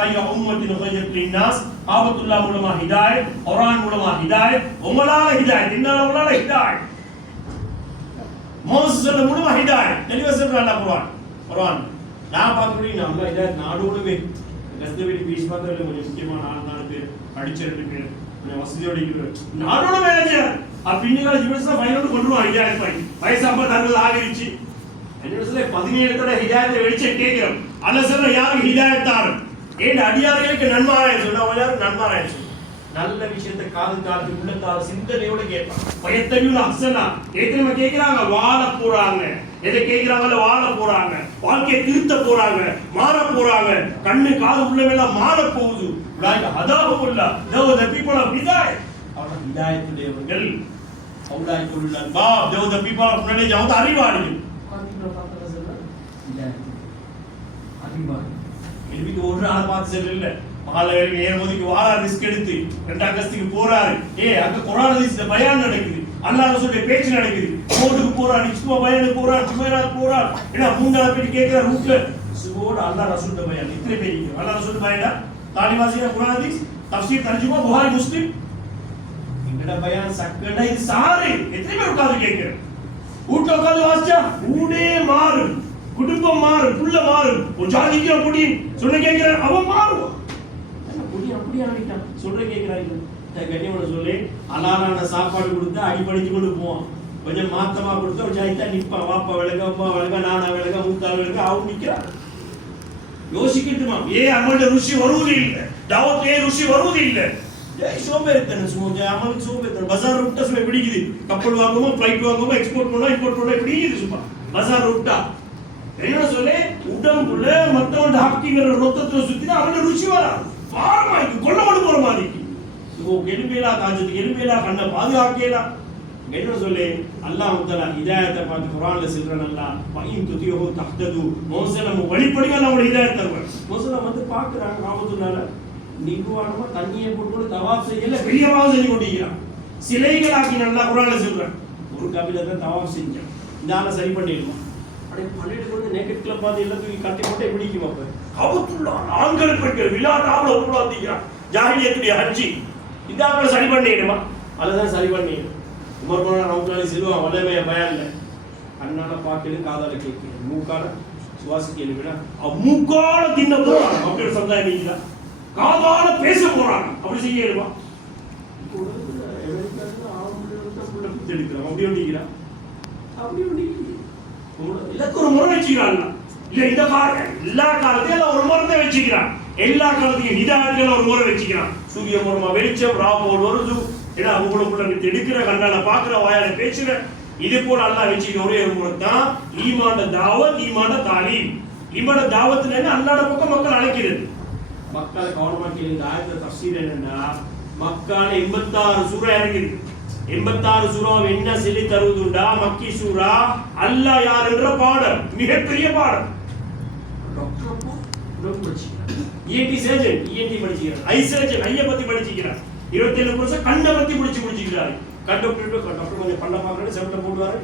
خير أمة خرجت للناس كعبة الله மூலமா ஹிதாயத், குர்ஆன் மூலமா ஹிதாயத், உங்களால ஹிதாயத், என்னால உங்களால ஹிதாயத், மோசஸ் மூலமா ஹிதாயத். தெளிவா சொல்றான் குர்ஆன். நான் பார்க்கறேன் நம்ம ஹிதாயத் நாடோடுவே கஸ்தபி பீஸ் பார்த்ததுல கொஞ்சம் முக்கியமான 4 பேர் படிச்ச 2 பேர் கொஞ்சம் வசதியோட இருக்கிற நாடோட மேனேஜர் அப்படிங்கிற யூனிவர்சிட்டி ஃபைனல் கொண்டுருவான் ஹிதாயத் பண்ணி வயசு 50 ஆகிருச்சு. என்னோட 17 தடவை ஹிதாயத்தை வெளிச்ச கேட்கிறோம். அல்ல சொல்ற யாருக்கு ஹிதாயத் தாரு ஏன் அடியார்களுக்கு நன்மாராய சொன்னா யாரும் நன்மாராய சொல்லு நல்ல விஷயத்தை காது உள்ளத்தால் சிந்தனையோட கேட்பான். பயத்தையும் அசனா ஏற்கனவே கேட்கிறாங்க வாழ போறாங்க, எதை கேட்கிறாங்கல்ல வாழ போறாங்க, வாழ்க்கையை திருத்த போறாங்க, மாற போறாங்க, கண்ணு காது உள்ளவெல்லாம் மாற போகுது. Athaullah the people of hidayat அவர்கள் ஹிதாயத்துடையவர்கள். அவுலாய்க்குல் அல்பாப் the people of knowledge அவங்க அறிவாளிகள். எழுதிட்டு ஒரு ஆள் பார்த்து செல்ல மகாலவேரி நேர்மோதிக்கு வாரா ரிஸ்க் எடுத்து 2 அகஸ்துக்கு போறாரு. அங்க குர்ஆன் ஹதீஸ்ல பயான் நடக்குது, அல்லாஹ் ரசூலுடைய பேச்சு நடக்குது. கோடுக்கு போறாரு, இஸ்மா பயானுக்கு போறாரு, ஜுமைராத் போறாரு. ஏன்னா 3 பேர் கேக்குற ரூட்ல சுபோட அல்லாஹ் ரசூலுடைய பயான் இத்தனை பேர் அல்லாஹ் ரசூலுடைய பயான் தாலிவாசியா குர்ஆன் ஹதீஸ் தஃப்சீர் தர்ஜுமா புகாரி முஸ்லிம் எங்கட பயான் சக்கடை சாரி எத்தனை பேர் உட்கார்ந்து கேக்குற வீட்டுல உட்கார்ந்து வாசிச்சா ஊடே மாறு, குடும்பம் மாறு, புள்ள மாறு. ஒரு ஜாதிக்கு அப்படி சொல்ல கேட்கிற அவன் மாறுவான். அப்படியே ஆகிட்டான் சொல்ற கேட்கிறாங்க. கண்ணியமான சொல்லி அலாலான சாப்பாடு கொடுத்தா அடிப்படிச்சு கொண்டு போவான். கொஞ்சம் மாத்தமா கொடுத்தா ஒரு ஜாதித்தா நிற்பான். வாப்பா விளங்க, அம்மா விளங்க, நானா விளங்க, மூத்தா விளங்க, அவன் நிற்கிறான். யோசிக்கட்டுமா அவனோட ருசி வருவது இல்லை, தாவத்தே ருசி வருவது இல்லை. சோம்பேறித்தனம் அமலுக்கு சோம்பேறித்தனம். பஜார் விட்டா சும்மா பிடிக்குது. கப்பல் வாங்குவோம், ஃபிளைட் வாங்குவோம், எக்ஸ்போர்ட் பண்ணோம், இம்போர்ட் பண்ணோம், பிடிக்குது சும்மா பஜார் விட்டா. என்ன சொல்லி உடம்புல மத்தவன் ஹாக்கிங்கிற ரொத்தத்துல சுத்தினா அவன ருசி வராது. மாறமாய்க்கு கொள்ளப்பட்டு போற மாதிரி எலும்பேலா காஞ்சதுக்கு எலும்பேலா கண்ண பாதுகாக்கலாம். என்ன சொல்லி அல்லாஹ் தஆலா ஹிதாயத்தை பார்த்து குர்ஆன்ல சொல்றான். அல்லாஹ் வயின் துதியஹு தஹ்தது மோசலம் வழிபடிங்க நம்மளோட ஹிதாயத் தருவார். மோசலம் வந்து பார்க்கறாங்க காபத்துல்லால நிர்வாணமா தண்ணியை போட்டு தவாஃப் செய்யல வெளியவா செஞ்சு கொண்டிருக்கிறான். சிலைகளாக்கி நல்லா குர்ஆன்ல சொல்றான். ஒரு கபிலத்தை தவாஃப் செஞ்சான். இந்த ஆளை சரி பண்ணிடுவான். அப்படியே பண்ணிட்டு வந்து நேக்கட் கிளப் பாதி எல்லாம் தூக்கி கட்டி போட்டு பிடிக்கும். அப்ப காபத்துல்லா ஆண்கள் பெண்கள் விழாட்டாவில் உருவாக்கிக்கிறான். ஜாஹிலியத்துடைய ஹஜ்ஜி இந்த ஆளை சரி பண்ணிடுமா அல்லதான் சரி பண்ணிடும். உமர் போனா ரவுத்தாலி செல்வான் வல்லமைய பயான்ல கண்ணால பாக்கல காதால கேட்க மூக்கால சுவாசிக்க விட மூக்கால தின்ன போறான். அப்படி சமுதாயம் நீங்க காதால பேச போறான். அப்படி செய்யணுமா அப்படி ஒண்டிக்கிறான். அப்படி ஒண்டிக்கிறான். எல்லாத்துக்கும் ஒரு முறை வச்சுக்கிறான். இல்ல இந்த காலம் எல்லா காலத்தையும் ஒரு முறை வச்சுக்கிறான். எல்லா காலத்தையும் ஹிதாயத்துல ஒரு முறை வச்சுக்கிறான். சூரிய மூலமா வெளிச்சம் ராவோடு வருது. ஏன்னா அவங்களுக்குள்ள எடுக்கிற கண்ணால பாக்குற வாயால பேசுற இது போல அல்லாஹ் வச்சுக்கிற ஒரே ஒரு முறை தான் ஈமான தாவத், ஈமான தாலீம். ஈமான தாவத்துல என்ன அல்லாஹ்வோட பக்கம் மக்கள் அழைக்கிறது. மக்களை கவனமா கேளுங்க. இந்த ஆயத்துல தஃசீர் என்னன்னா மக்கால 86 சூரா இறங்கிருக்கு. 86 சூறாவை என்ன சொல்லி தருவதுண்டா மக்கி சூரா அல்லாஹ் யார் என்ற பாடம், மிகப்பெரிய பாடம். ENT சர்ஜன் ENT படிச்சிக்கிறார், ஐ சர்ஜன் ஐய பத்தி படிச்சிக்கிறார், 27% கண்ணை பத்தி முடிச்சுக்கிறாரு. டாக்டர் கொஞ்சம் பண்ண பாக்குறது செவட்ட போடுவாரு.